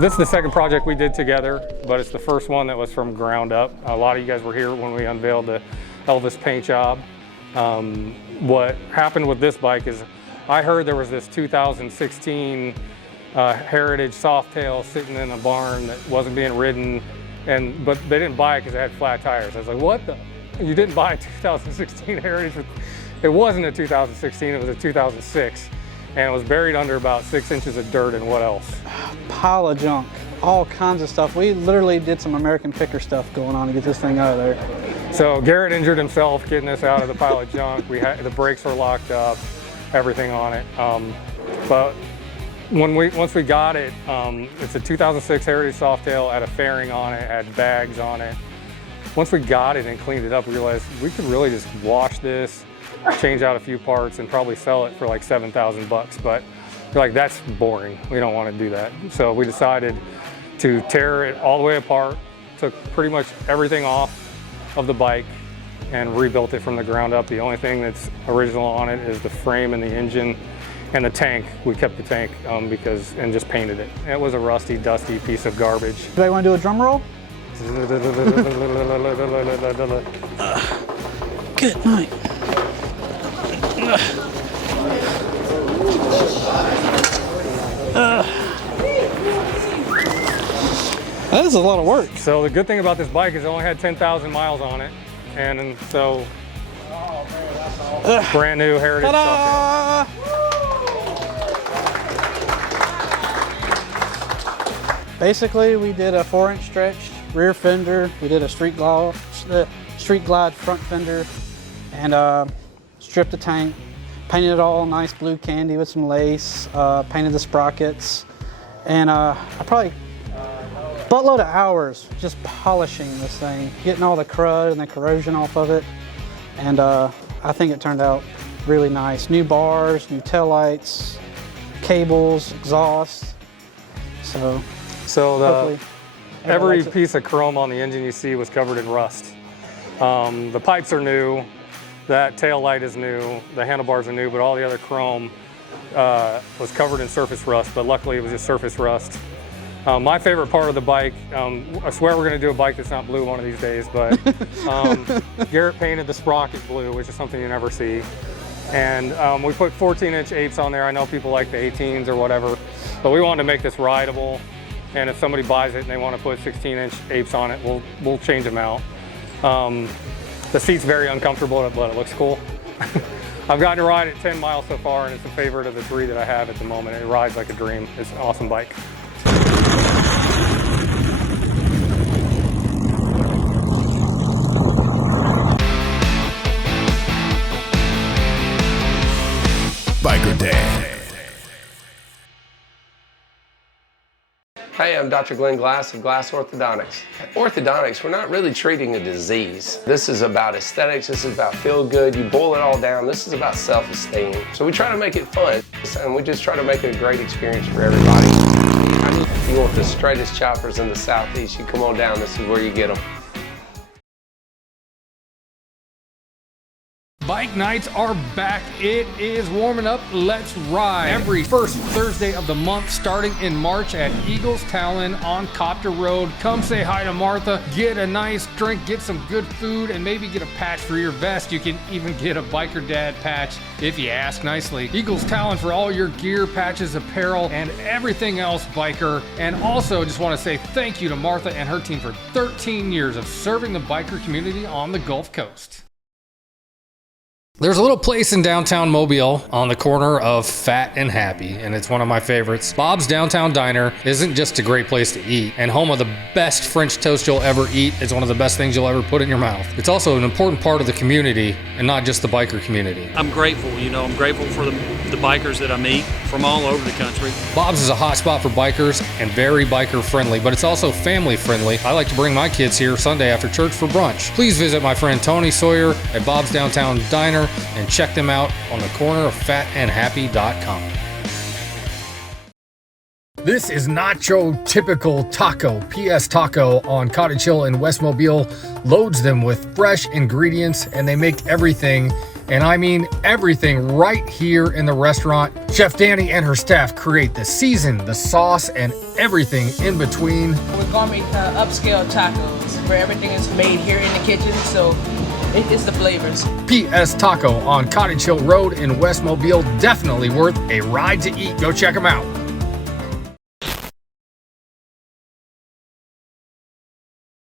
This is the second project we did together, but it's the first one that was from ground up. A lot of you guys were here when we unveiled the Elvis paint job. What happened with this bike is I heard there was this 2016 Heritage Softail sitting in a barn that wasn't being ridden, but they didn't buy it because it had flat tires. I was like, what the? You didn't buy a 2016 Heritage? It wasn't a 2016, it was a 2006. And it was buried under about 6 inches of dirt and what else? Pile of junk, all kinds of stuff. We literally did some American picker stuff going on to get this thing out of there. So Garrett injured himself getting this out of the pile of junk. The brakes were locked up, everything on it. But once we got it, it's a 2006 Heritage Softail, had a fairing on it, had bags on it. Once we got it and cleaned it up, we realized we could really just wash this, change out a few parts, and probably sell it for like 7,000 bucks. But we're like, that's boring. We don't want to do that. So we decided to tear it all the way apart, took pretty much everything off of the bike and rebuilt it from the ground up. The only thing that's original on it is the frame and the engine and the tank. We kept the tank and just painted it. It was a rusty, dusty piece of garbage. Do you want to do a drum roll? Good night. That is a lot of work. So the good thing about this bike is it only had 10,000 miles on it, and so brand new Heritage Softail. Basically, we did a 4-inch stretch rear fender. We did a street glide front fender, and stripped the tank. Painted it all nice blue candy with some lace. Painted the sprockets, and I probably buttload of hours just polishing this thing, getting all the crud and the corrosion off of it, and I think it turned out really nice. New bars, new taillights, cables, exhaust. So every piece of chrome on the engine you see was covered in rust. The pipes are new, that tail light is new, the handlebars are new, but all the other chrome was covered in surface rust, but luckily it was just surface rust. My favorite part of the bike, I swear we're going to do a bike that's not blue one of these days, but Garrett painted the sprocket blue, which is something you never see. And we put 14-inch apes on there. I know people like the 18s or whatever, but we wanted to make this rideable. And if somebody buys it and they want to put 16-inch apes on it, we'll change them out. The seat's very uncomfortable, but it looks cool. I've gotten to ride it 10 miles so far, and it's a favorite of the 3 that I have at the moment. It rides like a dream. It's an awesome bike. Biker Day. Hey, I'm Dr. Glenn Glass of Glass Orthodontics. At Orthodontics, we're not really treating a disease. This is about aesthetics, this is about feel good. You boil it all down, this is about self-esteem. So we try to make it fun, and we just try to make it a great experience for everybody. If you want the straightest choppers in the Southeast, you come on down, this is where you get them. Bike nights are back. It is warming up. Let's ride. Every first Thursday of the month, starting in March at Eagles Talon on Copter Road. Come say hi to Martha, get a nice drink, get some good food, and maybe get a patch for your vest. You can even get a Biker Dad patch if you ask nicely. Eagles Talon for all your gear, patches, apparel, and everything else biker. And also just want to say thank you to Martha and her team for 13 years of serving the biker community on the Gulf Coast. There's a little place in downtown Mobile on the corner of Fat and Happy, and it's one of my favorites. Bob's Downtown Diner isn't just a great place to eat, and home of the best French toast you'll ever eat. It's one of the best things you'll ever put in your mouth. It's also an important part of the community, and not just the biker community. I'm grateful, I'm grateful for the bikers that I meet from all over the country. Bob's is a hot spot for bikers and very biker friendly, but it's also family friendly. I like to bring my kids here Sunday after church for brunch. Please visit my friend Tony Sawyer at Bob's Downtown Diner and check them out on the corner of fatandhappy.com. This is not your typical taco. PS Taco on Cottage Hill in West Mobile loads them with fresh ingredients, and they make everything and I mean everything right here in the restaurant. Chef Danny and her staff create the season, the sauce, and everything in between. We're gourmet upscale tacos where everything is made here in the kitchen, so it's the flavors. PS Taco on Cottage Hill Road in West Mobile. Definitely worth a ride to eat. Go check them out.